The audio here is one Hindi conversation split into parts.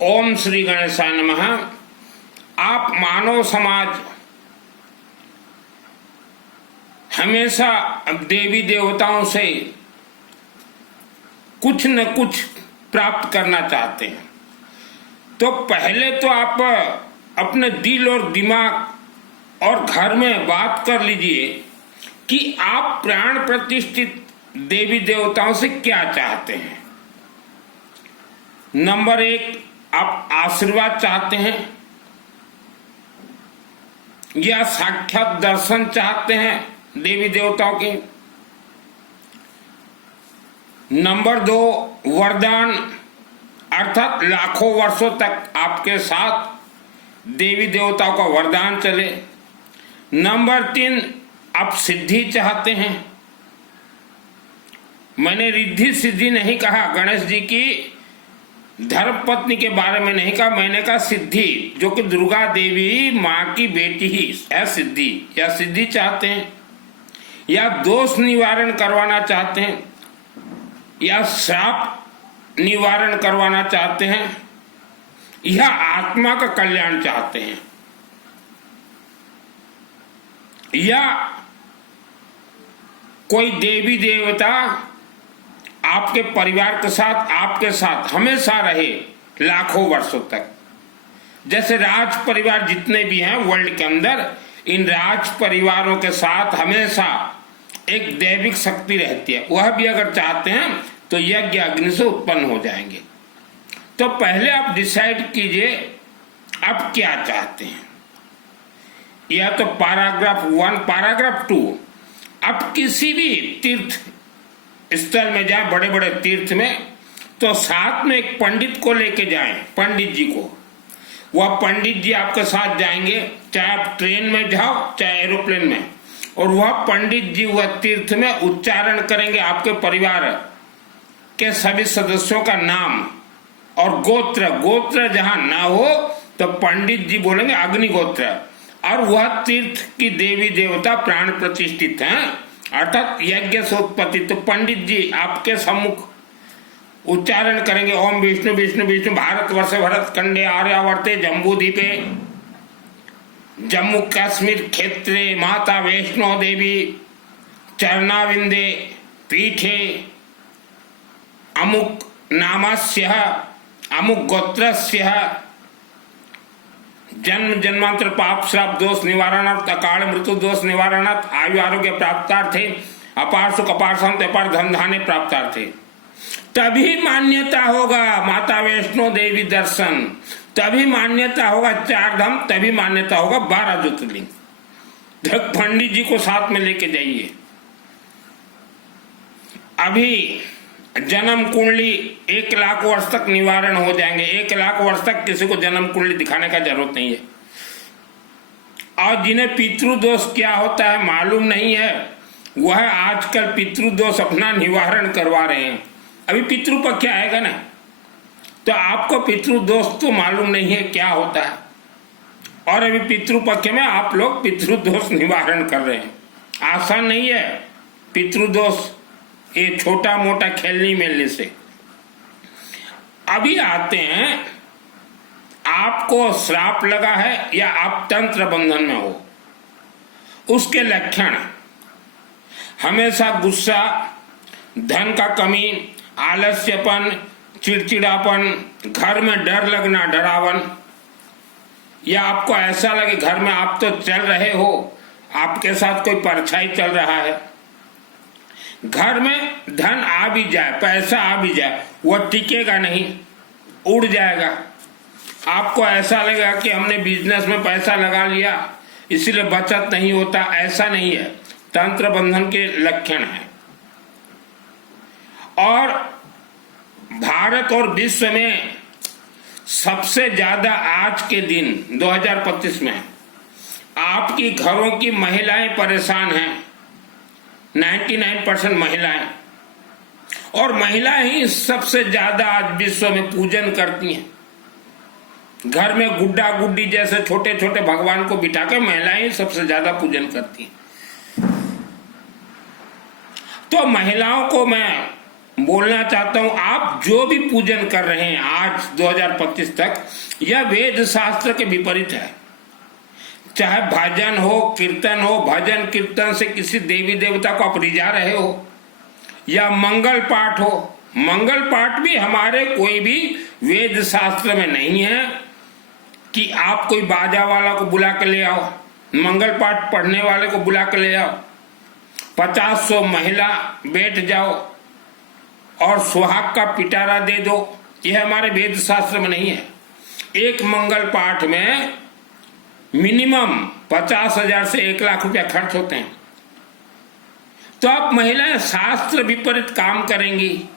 ओम श्री गणेशाय नमः। आप मानव समाज हमेशा देवी देवताओं से कुछ न कुछ प्राप्त करना चाहते हैं, तो पहले तो आप अपने दिल और दिमाग और घर में बात कर लीजिए कि आप प्राण प्रतिष्ठित देवी देवताओं से क्या चाहते हैं। नंबर 1, आप आशीर्वाद चाहते हैं या साक्षात दर्शन चाहते हैं देवी देवताओं के। नंबर 2, वरदान अर्थात लाखों वर्षों तक आपके साथ देवी देवताओं का वरदान चले। नंबर 3, आप सिद्धि चाहते हैं। मैंने रिद्धि सिद्धि नहीं कहा, गणेश जी की धर्मपत्नी के बारे में नहीं कहा, मैंने कहा सिद्धि, जो कि दुर्गा देवी माँ की बेटी ही है सिद्धि। या सिद्धि चाहते हैं, या दोष निवारण करवाना चाहते हैं, या श्राप निवारण करवाना चाहते हैं, या आत्मा का कल्याण चाहते हैं, या कोई देवी देवता आपके परिवार के साथ आपके साथ हमेशा रहे लाखों वर्षों तक। जैसे राज परिवार जितने भी हैं वर्ल्ड के अंदर, इन राज परिवारों के साथ हमेशा एक दैविक शक्ति रहती है, वह भी अगर चाहते हैं तो यज्ञ अग्नि से उत्पन्न हो जाएंगे। तो पहले आप डिसाइड कीजिए आप क्या चाहते हैं। या तो पैराग्राफ 1, पैराग्राफ 2, आप किसी भी तीर्थ स्थल में जाए, बड़े बड़े तीर्थ में, तो साथ में एक पंडित को लेके जाएं, पंडित जी को। वह पंडित जी आपके साथ जाएंगे, चाहे आप ट्रेन में जाओ चाहे एरोप्लेन में, और वह पंडित जी वह तीर्थ में उच्चारण करेंगे आपके परिवार के सभी सदस्यों का नाम और गोत्र। गोत्र जहां ना हो तो पंडित जी बोलेंगे अग्निगोत्र, और वह तीर्थ की देवी देवता प्राण प्रतिष्ठित हैं अर्थात यज्ञ से उत्पत्ति। तो पंडित जी आपके सम्मुख उच्चारण करेंगे ओम विष्णु विष्णु विष्णु भारत वर्ष भरत खंडे आर्यावर्ते जम्बूद्वीपे जम्मू कश्मीर क्षेत्रे माता वैष्णो देवी चरणाविंदे पीठे अमुक नामस्य अमुक गोत्रस्य जन्म जन्मांतर पाप श्राप दोष निवारणार्थ अकाल मृत्यु दोष निवारणार्थ आयु आरोग्य प्राप्तार्थे अपार सुख अपार संत अपार धन धान्य प्राप्तार्थे। तभी मान्यता होगा माता वैष्णो देवी दर्शन, तभी मान्यता होगा 4 धाम, तभी मान्यता होगा 12 ज्योतिर्लिंग। पंडित जी को साथ में लेके जाइए। अभी जन्म कुंडली 1 लाख वर्ष तक निवारण हो जाएंगे। 1 लाख वर्ष तक किसी को जन्म कुंडली दिखाने का जरूरत नहीं है। और जिन्हें पितृदोष क्या होता है मालूम नहीं है, वह आजकल पितृदोष अपना निवारण करवा रहे हैं। अभी पितृपक्ष आएगा ना, तो आपको पितृदोष तो मालूम नहीं है क्या होता है, और अभी पितृपक्ष में आप लोग पितृदोष निवारण कर रहे हैं। आसान नहीं है पितृदोष ये छोटा मोटा खेलने मिलने से। अभी आते हैं, आपको श्राप लगा है या आप तंत्र बंधन में हो, उसके लक्षण हमेशा गुस्सा, धन का कमी, आलस्यपन, चिड़चिड़ापन, घर में डर लगना, डरावन, या आपको ऐसा लगे घर में आप तो चल रहे हो, आपके साथ कोई परछाई चल रहा है। घर में धन आ भी जाए, पैसा आ भी जाए, वह टिकेगा नहीं, उड़ जाएगा। आपको ऐसा लगेगा कि हमने बिजनेस में पैसा लगा लिया इसलिए बचत नहीं होता, ऐसा नहीं है, तंत्र बंधन के लक्षण है। और भारत और विश्व में सबसे ज्यादा आज के दिन 2025 में आपकी घरों की महिलाएं परेशान हैं। 99% महिलाएं, और महिलाएं ही सबसे ज्यादा आज विश्व में पूजन करती हैं। घर में गुड्डा गुड्डी जैसे छोटे छोटे भगवान को बिठा कर महिलाएं ही सबसे ज्यादा पूजन करती हैं। तो महिलाओं को मैं बोलना चाहता हूं, आप जो भी पूजन कर रहे हैं आज 2025 तक, यह वेद शास्त्र के विपरीत है। चाहे भजन हो, कीर्तन हो, भजन कीर्तन से किसी देवी देवता को आप रिझा रहे हो, या मंगल पाठ हो, मंगल पाठ भी हमारे कोई भी वेद शास्त्र में नहीं है कि आप कोई बाजा वाला को बुला के ले आओ, मंगल पाठ पढ़ने वाले को बुला के ले आओ, 50-100 महिला बैठ जाओ और सुहाग का पिटारा दे दो, यह हमारे वेद शास्त्र में नहीं है। एक मंगल पाठ में मिनिमम 50,000 से 1,00,000 रुपया खर्च होते हैं। तो आप महिलाएं शास्त्र विपरीत काम करेंगी,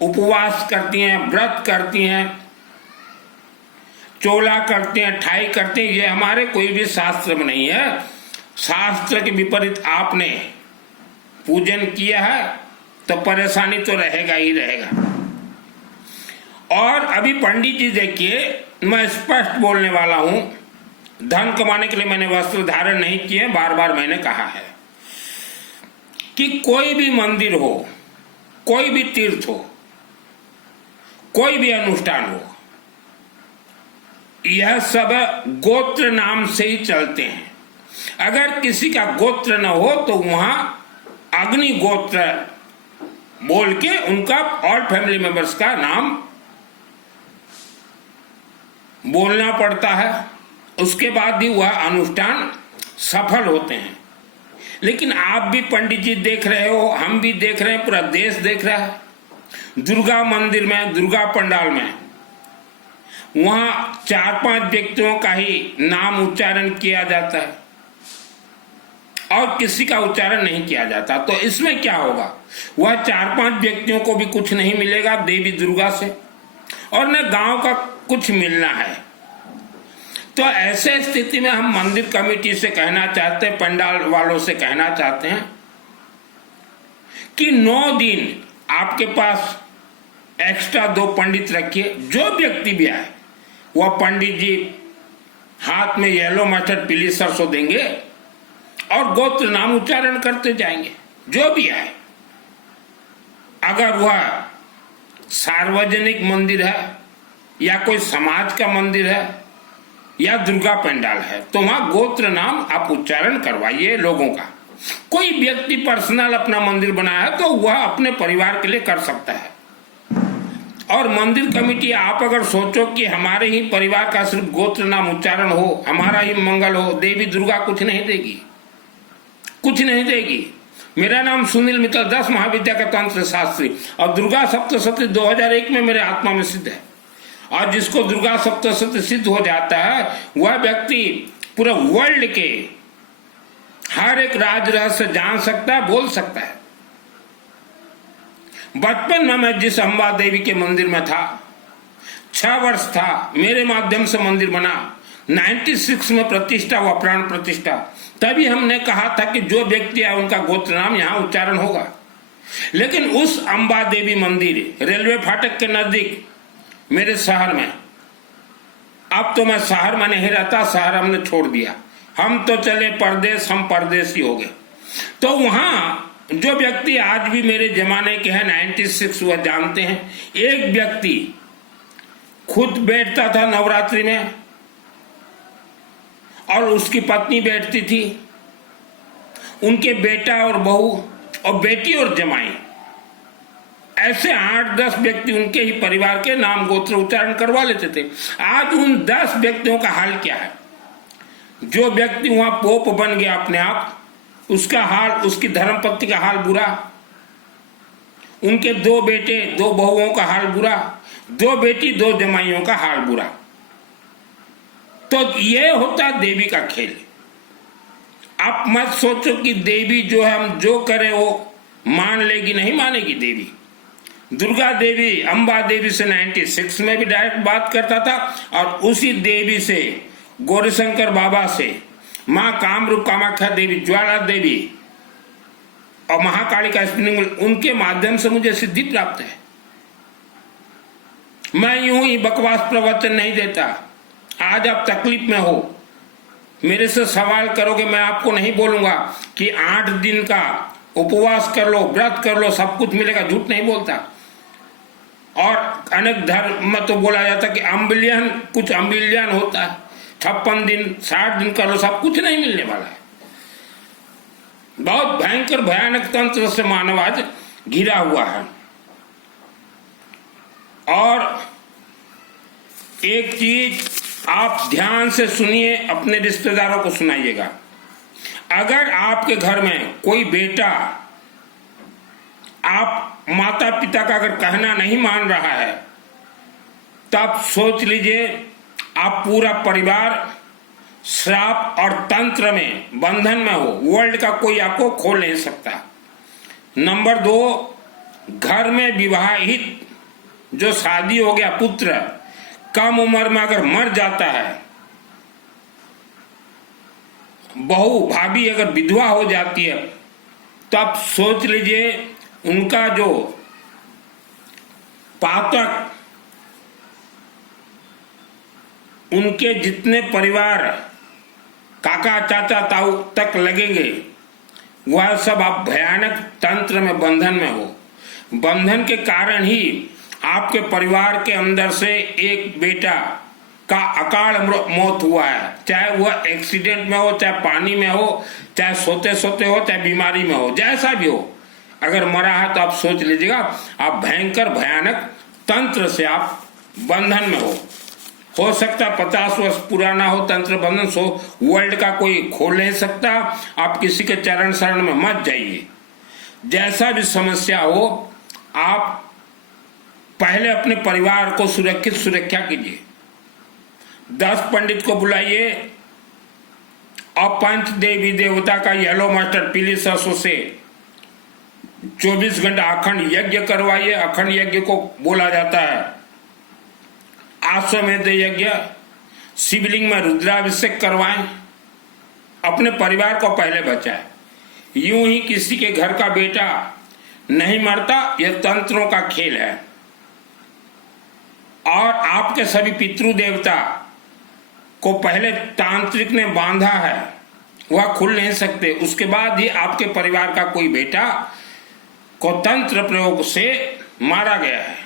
उपवास करती हैं, व्रत करती हैं, चोला करते हैं, ठाई करते हैं, ये हमारे कोई भी शास्त्र में नहीं है। शास्त्र के विपरीत आपने पूजन किया है तो परेशानी तो रहेगा ही रहेगा। और अभी पंडित जी देखिए, मैं स्पष्ट बोलने वाला हूं, धन कमाने के लिए मैंने वस्त्र धारण नहीं किए, बार बार मैंने कहा है कि कोई भी मंदिर हो, कोई भी तीर्थ हो, कोई भी अनुष्ठान हो, यह सब गोत्र नाम से ही चलते हैं। अगर किसी का गोत्र न हो तो वहां अग्नि गोत्र बोल के उनका और फैमिली मेंबर्स का नाम बोलना पड़ता है, उसके बाद ही वह अनुष्ठान सफल होते हैं। लेकिन आप भी पंडित जी देख रहे हो, हम भी देख रहे हैं, पूरा देश देख रहा है, दुर्गा मंदिर में, दुर्गा पंडाल में वहां 4-5 व्यक्तियों का ही नाम उच्चारण किया जाता है और किसी का उच्चारण नहीं किया जाता। तो इसमें क्या होगा, वह 4-5 व्यक्तियों को भी कुछ नहीं मिलेगा देवी दुर्गा से, और न गांव का कुछ मिलना है। तो ऐसे स्थिति में हम मंदिर कमेटी से कहना चाहते हैं, पंडाल वालों से कहना चाहते हैं कि 9 दिन आपके पास एक्स्ट्रा 2 पंडित रखिए। जो व्यक्ति भी आए वह पंडित जी हाथ में येलो मस्टर्ड पीली सरसों देंगे और गोत्र नाम उच्चारण करते जाएंगे, जो भी आए। अगर वह सार्वजनिक मंदिर है या कोई समाज का मंदिर है या दुर्गा पंडाल है तो वहां गोत्र नाम आप उच्चारण करवाइए लोगों का। कोई व्यक्ति पर्सनल अपना मंदिर बनाया है तो वह अपने परिवार के लिए कर सकता है। और मंदिर कमेटी आप अगर सोचो कि हमारे ही परिवार का सिर्फ गोत्र नाम उच्चारण हो, हमारा ही मंगल हो, देवी दुर्गा कुछ नहीं देगी, कुछ नहीं देगी। मेरा नाम सुनील मित्तल, 10 महाविद्या का तंत्र शास्त्री, और दुर्गा सप्तशती 2001 में मेरे आत्मा में सिद्ध है। और जिसको दुर्गा सप्तशती सिद्ध हो जाता है वह व्यक्ति पूरे वर्ल्ड के हर एक राज रहस्य जान सकता है, बोल सकता है। बचपन में मैं जिस अम्बा देवी के मंदिर में था, 6 वर्ष था, मेरे माध्यम से मंदिर बना, 96 में प्रतिष्ठा हुआ, प्राण प्रतिष्ठा। तभी हमने कहा था कि जो व्यक्ति है उनका गोत्र नाम यहाँ उच्चारण होगा। लेकिन उस अम्बा देवी मंदिर रेलवे फाटक के नजदीक मेरे शहर में, अब तो मैं शहर में नहीं रहता, शहर हमने छोड़ दिया, हम तो चले परदेश, हम परदेसी हो गए। तो वहां जो व्यक्ति आज भी मेरे जमाने के हैं, 96, वह जानते हैं। एक व्यक्ति खुद बैठता था नवरात्रि में और उसकी पत्नी बैठती थी, उनके बेटा और बहू और बेटी और जमाई, ऐसे 8-10 व्यक्ति उनके ही परिवार के नाम गोत्र उच्चारण करवा लेते थे। आज उन 10 व्यक्तियों का हाल क्या है? जो व्यक्ति वहां पोप बन गया अपने आप, उसका हाल, उसकी धर्मपत्नी का हाल बुरा, उनके 2 बेटे 2 बहुओं का हाल बुरा, 2 बेटी 2 जमाइयों का हाल बुरा। तो ये होता देवी का खेल। आप मत सोचो कि देवी जो है हम जो करें वो मान लेगी, नहीं मानेगी देवी। दुर्गा देवी अम्बा देवी से 96 में भी डायरेक्ट बात करता था, और उसी देवी से, गौरीशंकर बाबा से, माँ कामरूप कामाख्या देवी, ज्वाला देवी और महाकालिका स्पिनिंग, उनके माध्यम से मुझे सिद्धि प्राप्त है। मैं यूं ही बकवास प्रवचन नहीं देता। आज आप तकलीफ में हो, मेरे से सवाल करोगे, मैं आपको नहीं बोलूंगा कि 8 दिन का उपवास कर लो, व्रत कर लो, सब कुछ मिलेगा, झूठ नहीं बोलता। और अनेक धर्म में तो बोला जाता कि अम्बिलियन, कुछ अम्बिलियन होता है, 56 दिन 60 दिन कर लो, सब कुछ नहीं मिलने वाला है। बहुत भयंकर भयानक तंत्र से मानव आज घिरा हुआ है। और एक चीज आप ध्यान से सुनिए, अपने रिश्तेदारों को सुनाइएगा। अगर आपके घर में कोई बेटा आप माता पिता का अगर कहना नहीं मान रहा है, तब सोच लीजिए आप पूरा परिवार श्राप और तंत्र में बंधन में हो। वर्ल्ड का कोई आपको खोल नहीं सकता। नंबर 2, घर में विवाहित जो शादी हो गया पुत्र कम उम्र में अगर मर जाता है, बहू भाभी अगर विधवा हो जाती है, तो आप सोच लीजिए उनका जो पातक, उनके जितने परिवार काका चाचा ताऊ तक लगेंगे, वह सब आप भयानक तंत्र में बंधन में हो। बंधन के कारण ही आपके परिवार के अंदर से एक बेटा का अकाल मौत हुआ है, चाहे वह एक्सीडेंट में हो, चाहे पानी में हो, चाहे सोते सोते हो, चाहे बीमारी में हो, जैसा भी हो, अगर मरा है तो आप सोच लीजिएगा आप भयंकर भयानक तंत्र से आप बंधन में हो सकता 50 वर्ष पुराना हो तंत्र बंधन, सो वर्ल्ड का कोई खोल नहीं सकता। आप किसी के चरण शरण में मत जाइए। जैसा भी समस्या हो, आप पहले अपने परिवार को सुरक्षा कीजिए। 10 पंडित को बुलाइए और पंच देवी देवता का येलो मास्टर पीली सरसों से 24 घंटा अखंड यज्ञ करवाइए। अखंड यज्ञ को बोला जाता है आश्वमेध यज्ञ। शिवलिंग में रुद्राभिषेक करवाएं, अपने परिवार को पहले बचाएं। यूं ही किसी के घर का बेटा नहीं मरता, यह तंत्रों का खेल है। और आपके सभी पितृ देवता को पहले तांत्रिक ने बांधा है, वह खुल नहीं सकते। उसके बाद ही आपके परिवार का कोई बेटा को तंत्र प्रयोग से मारा गया है।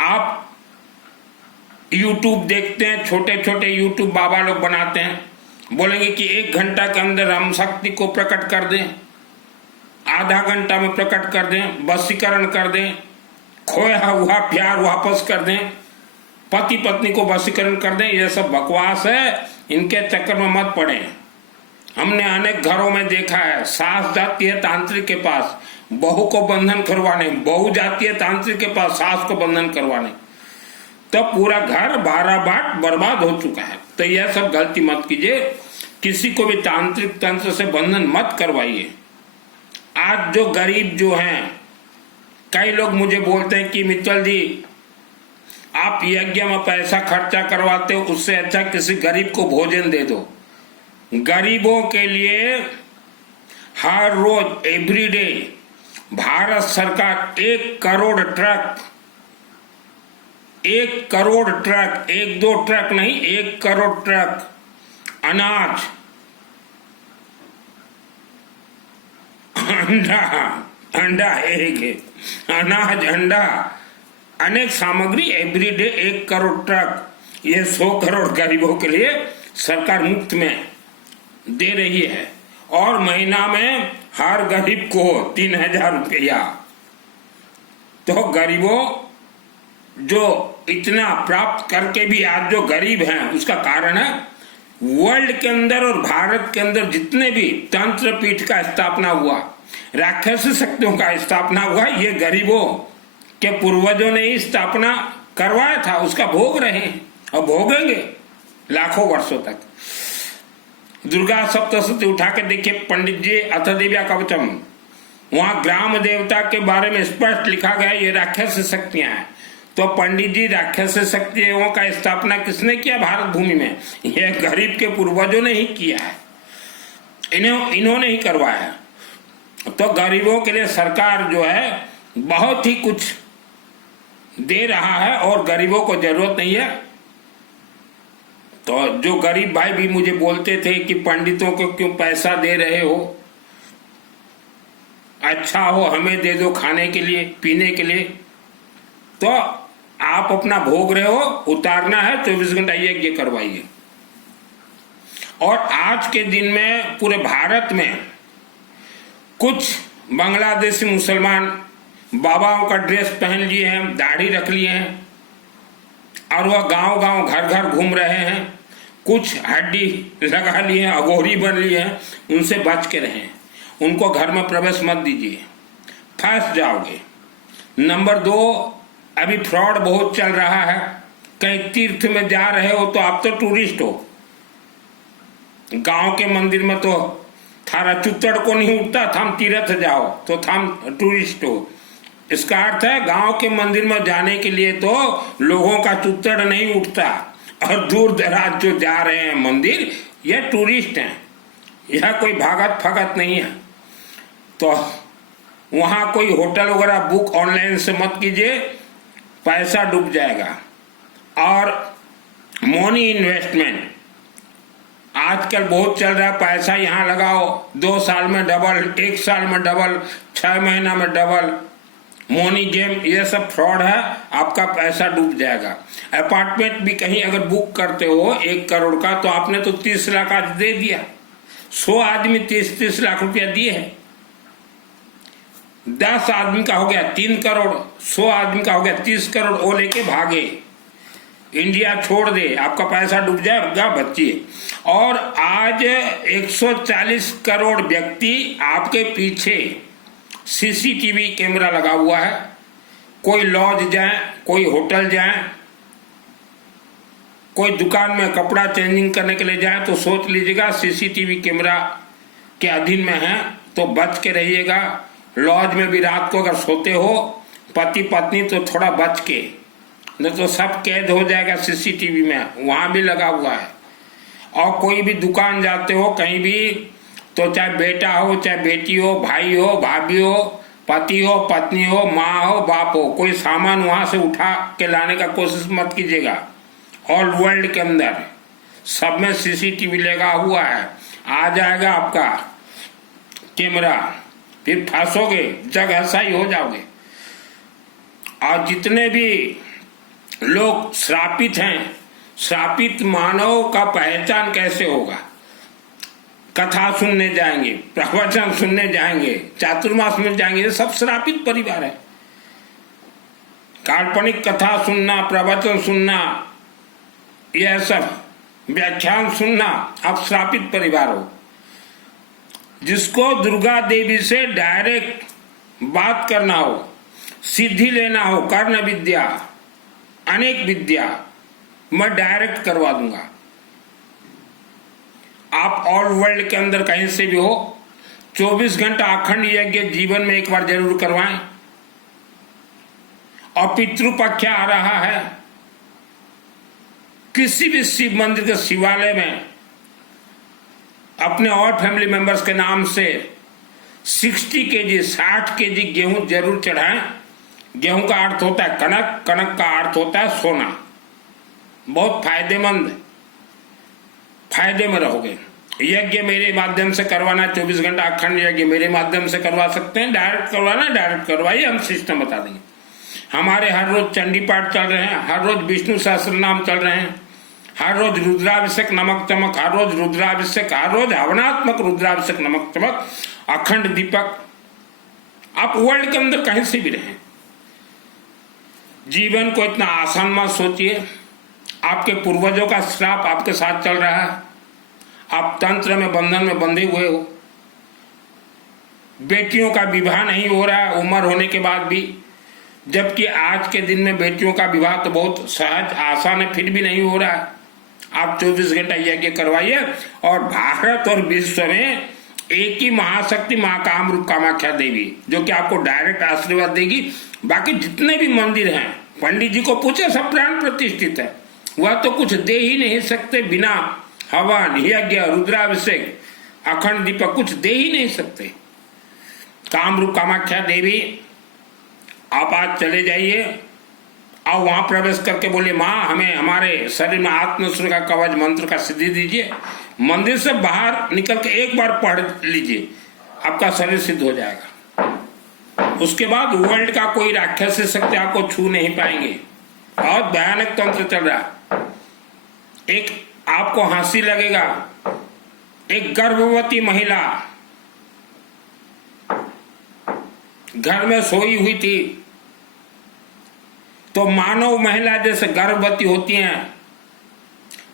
आप YouTube देखते हैं, छोटे छोटे YouTube बाबा लोग बनाते हैं, बोलेंगे कि 1 घंटा के अंदर हम शक्ति को प्रकट कर दें, आधा घंटा में प्रकट कर दें, वशीकरण कर दें, खोया हुआ प्यार वापस कर दें, पति पत्नी को वशीकरण कर दें। यह सब बकवास है, इनके चक्कर में मत पड़े। हमने अनेक घरों में देखा है, सास जाती है तांत्रिक के पास बहू को बंधन करवाने, बहू जाती है तांत्रिक के पास सास को बंधन करवाने, तो पूरा घर 12 बाट बर्बाद हो चुका है। तो यह सब गलती मत कीजिए, किसी को भी तांत्रिक तंत्र से बंधन मत करवाइए। आज जो गरीब जो हैं, कई लोग मुझे बोलते हैं कि मित्तल जी आप यज्ञ में पैसा खर्चा करवाते हो, उससे अच्छा किसी गरीब को भोजन दे दो। गरीबों के लिए हर रोज एवरीडे भारत सरकार 1 crore truck, 1 crore truck, 1-2 truck नहीं, 1 करोड़ ट्रक अनाज, अंडा एक अनाज, अंडा, अनेक सामग्री एवरीडे 1 करोड़ ट्रक, ये 100 करोड़ गरीबों के लिए सरकार मुफ्त में दे रही है। और महीना में हर गरीब को 3000 रुपया। तो गरीबों जो इतना प्राप्त करके भी आज जो गरीब हैं, उसका कारण है वर्ल्ड के अंदर और भारत के अंदर जितने भी तंत्र पीठ का स्थापना हुआ, राक्षसी शक्तियों का स्थापना हुआ, ये गरीबों के पूर्वजों ने ही स्थापना करवाया था। उसका भोग रहे हैं और भोगेंगे लाखों वर्षों तक। दुर्गा सप्तशती उठा के देखिए पंडित जी, अथ दिव्या कवचम, वहां ग्राम देवता के बारे में स्पष्ट लिखा गया ये राक्षस शक्तियां हैं। तो पंडित जी, राक्षस शक्तियों का स्थापना किसने किया भारत भूमि में? यह गरीब के पूर्वजों ने ही किया है, इन्होंने ही करवाया है। तो गरीबों के लिए सरकार जो है बहुत ही कुछ दे रहा है और गरीबों को जरूरत नहीं है। तो जो गरीब भाई भी मुझे बोलते थे कि पंडितों को क्यों पैसा दे रहे हो, अच्छा हो, हमें दे दो खाने के लिए, पीने के लिए। तो आप अपना भोग रहे हो, उतारना है, 24 घंटा यज्ञ करवाइए। और आज के दिन में पूरे भारत में कुछ बांग्लादेशी मुसलमान बाबाओं का ड्रेस पहन लिए हैं, दाढ़ी रख लिए हैं, और वह गांव गांव घर घर घूम रहे हैं। कुछ हड्डी लगा लिए हैं, अघोरी बन लिए हैं, उनसे बच के रहें। उनको घर में प्रवेश मत दीजिए, फंस जाओगे। नंबर 2, अभी फ्रॉड बहुत चल रहा है। कहीं तीर्थ में जा रहे हो तो आप तो टूरिस्ट हो, गांव के मंदिर में तो थारा चुत्तड़ को नहीं उठता, थाम तीर्थ जाओ तो थाम टूरिस्ट हो। इसका अर्थ है गांव के मंदिर में जाने के लिए तो लोगों का चुत्तड़ नहीं उठता, और दूर दराज जो जा रहे हैं मंदिर, यह टूरिस्ट हैं, यह कोई भागत फगत नहीं है। तो वहां कोई होटल वगैरह बुक ऑनलाइन से मत कीजिए, पैसा डूब जाएगा। और मनी इन्वेस्टमेंट आजकल बहुत चल रहा है, पैसा यहाँ लगाओ, 2 साल में डबल, 1 साल में डबल, 6 महीना में डबल, मोनी गेम, ये सब फ्रॉड है, आपका पैसा डूब जाएगा। अपार्टमेंट भी कहीं अगर बुक करते हो 1 करोड़ का, तो आपने तो 30 लाख आज दे दिया। 100 आदमी 30-30 लाख रुपया दिए हैं, 10 आदमी का हो गया 3 करोड़, 100 आदमी का हो गया 30 करोड़, वो लेके भागे, इंडिया छोड़ दे, आपका पैसा डूब जाएगा, बच्चिए। और आज 140 करोड़ व्यक्ति आपके पीछे सीसीटीवी कैमरा लगा हुआ है। कोई लॉज जाए, कोई होटल जाए, कोई दुकान में कपड़ा चेंजिंग करने के लिए जाए, तो सोच लीजिएगा सीसीटीवी कैमरा के अधीन में है, तो बच के रहिएगा। लॉज में भी रात को अगर सोते हो पति पत्नी, तो थोड़ा बच के, नहीं तो सब कैद हो जाएगा सीसीटीवी में, वहां भी लगा हुआ है। और कोई भी दुकान जाते हो कहीं भी, तो चाहे बेटा हो, चाहे बेटी हो, भाई हो, भाभी हो, पति हो, पत्नी हो, माँ हो, बाप हो, कोई सामान वहां से उठा के लाने का कोशिश मत कीजिएगा। ऑल वर्ल्ड के अंदर सब में सीसीटीवी लगा हुआ है, आ जाएगा आपका कैमरा, फिर फंसोगे, जग ऐसा ही हो जाओगे। और जितने भी लोग श्रापित हैं, श्रापित मानव का पहचान कैसे होगा? कथा सुनने जाएंगे, प्रवचन सुनने जाएंगे, चातुर्मास में जाएंगे, ये सब श्रापित परिवार है। काल्पनिक कथा सुनना, प्रवचन सुनना, यह सब व्याख्यान सुनना, आप श्रापित परिवार हो। जिसको दुर्गा देवी से डायरेक्ट बात करना हो, सिद्धि लेना हो, कर्ण विद्या, अनेक विद्या, मैं डायरेक्ट करवा दूंगा। आप ऑल वर्ल्ड के अंदर कहीं से भी हो, 24 घंटा अखंड यज्ञ जीवन में एक बार जरूर करवाएं। और पितृपक्ष आ रहा है, किसी भी शिव मंदिर के शिवालय में अपने और फैमिली मेंबर्स के नाम से 60 केजी 60 केजी गेहूं जरूर चढ़ाएं। गेहूं का अर्थ होता है कनक, कनक का अर्थ होता है सोना। बहुत फायदे में रहोगे। यज्ञ मेरे माध्यम से करवाना, 24 घंटा अखंड यज्ञ मेरे माध्यम से करवा सकते हैं। डायरेक्ट करवाना, डायरेक्ट करवाइए, हम सिस्टम बता देंगे। हमारे हर रोज चंडी पाठ चल रहे हैं, हर रोज विष्णु सहस्त्र नाम चल रहे हैं, हर रोज रुद्राभिषेक नमक चमक, हर रोज रुद्राभिषेक, हर रोज हवनात्मक रुद्राभिषेक नमक चमक, अखंड दीपक। आप वर्ल्ड के अंदर कहीं से भी रहें, जीवन को इतना आसान मत सोचिए। आपके पूर्वजों का श्राप आपके साथ चल रहा है, आप तंत्र में बंधन में बंधे हुए हो। बेटियों का विवाह नहीं हो रहा है उम्र होने के बाद भी, जबकि आज के दिन में बेटियों का विवाह तो बहुत सहज आसान है, फिर भी नहीं हो रहा है। आप 24 घंटा यज्ञ करवाइए। और भारत और विश्व में एक ही महाशक्ति मां कामरूप कामाख्या देवी, जो कि आपको डायरेक्ट आशीर्वाद देगी। बाकी जितने भी मंदिर हैं, पंडित जी को पूछे, सब प्राण प्रतिष्ठित है, वह तो कुछ दे ही नहीं सकते बिना हवन, यज्ञ, रुद्राभिषेक, अखंड दीपक, कुछ दे ही नहीं सकते। कामरूप कामाख्या देवी, आप आज चले जाइए और वहां प्रवेश करके बोलिए, माँ हमें हमारे शरीर में आत्मसूत्र का कवच मंत्र का सिद्धि दीजिए। मंदिर से बाहर निकल के एक बार पढ़ लीजिए, आपका शरीर सिद्ध हो जाएगा। उसके बाद वर्ल्ड का कोई राक्षसी शक्ति आपको छू नहीं पाएंगे। बहुत भयानक तंत्र चल रहा। एक आपको हंसी लगेगा, एक गर्भवती महिला घर में सोई हुई थी, तो मानव महिला जैसे गर्भवती होती हैं,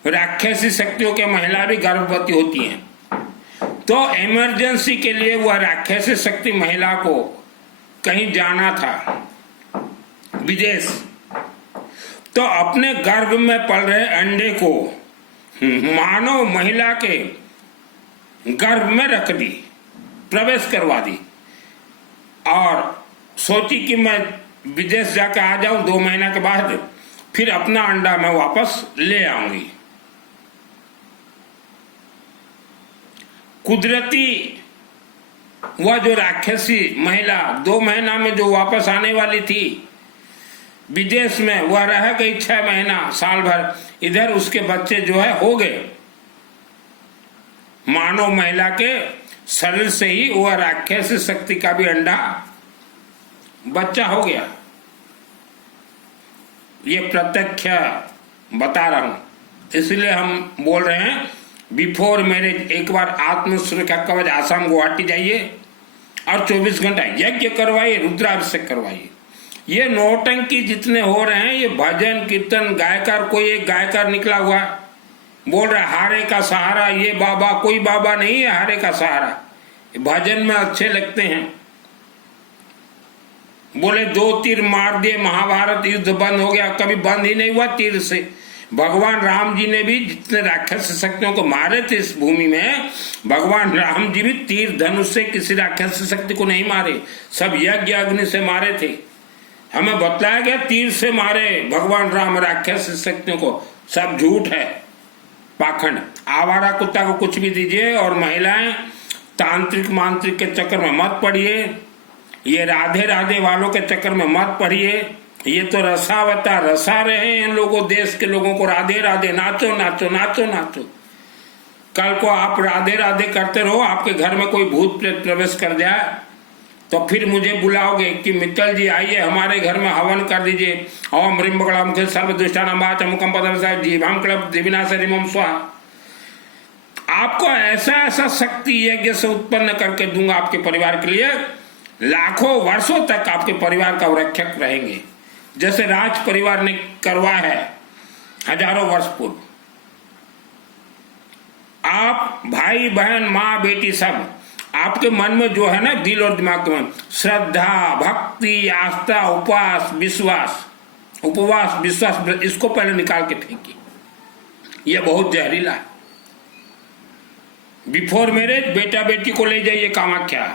राक्षसी शक्तियों के महिला भी गर्भवती होती हैं। तो इमरजेंसी के लिए वह राक्षसी शक्ति महिला को कहीं जाना था विदेश, तो अपने गर्भ में पल रहे अंडे को मानव महिला के गर्भ में रख दी, प्रवेश करवा दी और सोची कि मैं विदेश जाकर आ जाऊं 2 महीना के बाद, फिर अपना अंडा मैं वापस ले आऊंगी। कुदरती वह जो राक्षसी महिला 2 महीना में जो वापस आने वाली थी विदेश में, वह रह गई 6 महीना, साल भर। इधर उसके बच्चे जो है हो गए। मानव महिला के शरीर से ही वह राक्षसी शक्ति का भी अंडा बच्चा हो गया। ये प्रत्यक्ष बता रहा हूं, इसलिए हम बोल रहे हैं बिफोर मैरिज एक बार आत्म सुरक्षा कवच आसाम गुवाहाटी जाइए और 24 घंटा यज्ञ करवाइए, रुद्राभिषेक करवाइए। ये नौटंकी जितने हो रहे हैं, ये भजन कीर्तन गायकार, कोई एक गायकार निकला हुआ बोल रहा है हारे का सहारा, ये बाबा, कोई बाबा नहीं है हारे का सहारा। भजन में अच्छे लगते हैं, बोले 2 तीर मार दिए, महाभारत युद्ध बंद हो गया। कभी बंद ही नहीं हुआ तीर से। भगवान राम जी ने भी जितने राक्षस शक्तियों को मारे थे इस भूमि में, भगवान राम जी भी तीर धनुष से किसी राक्षस शक्ति को नहीं मारे, सब यज्ञ अग्नि से मारे थे। हमें बताया गया तीर से मारे भगवान राम राक्षस शक्तियों को। सब झूठ है, पाखंड। आवारा कुत्ता को कुछ भी दीजिए। और महिलाएं तांत्रिक मांत्रिक के चक्कर में मत पड़िए, ये राधे राधे वालों के चक्कर में मत पड़िए। ये तो रसावता रसा रहे हैं इन लोगों, देश के लोगों को राधे राधे, नाचो नाचो नाचो नाचो। कल को आप राधे राधे करते रहो, आपके घर में कोई भूत प्रेत प्रवेश कर जाए तो फिर मुझे बुलाओगे कि मित्तल जी आइए हमारे घर में हवन कर दीजिए। ओम ह्रीं बगड़ाम के सर्वदुष्टानां पदम जीवाम क्लब दिविनाशरी मम स्वाहा। आपको ऐसा ऐसा शक्ति यज्ञ से उत्पन्न करके दूंगा आपके परिवार के लिए, लाखों वर्षों तक आपके परिवार का रक्षक रहेंगे, जैसे राज परिवार ने करवा है हजारों वर्ष पूर्व। आप भाई बहन माँ बेटी सब, आपके मन में जो है ना, दिल और दिमाग में श्रद्धा भक्ति आस्था उपवास विश्वास, उपवास विश्वास, इसको पहले निकाल के फेंकिए। यह बहुत जहरीला है। बिफोर मैरिज बेटा बेटी को ले जाइए कामाख्या,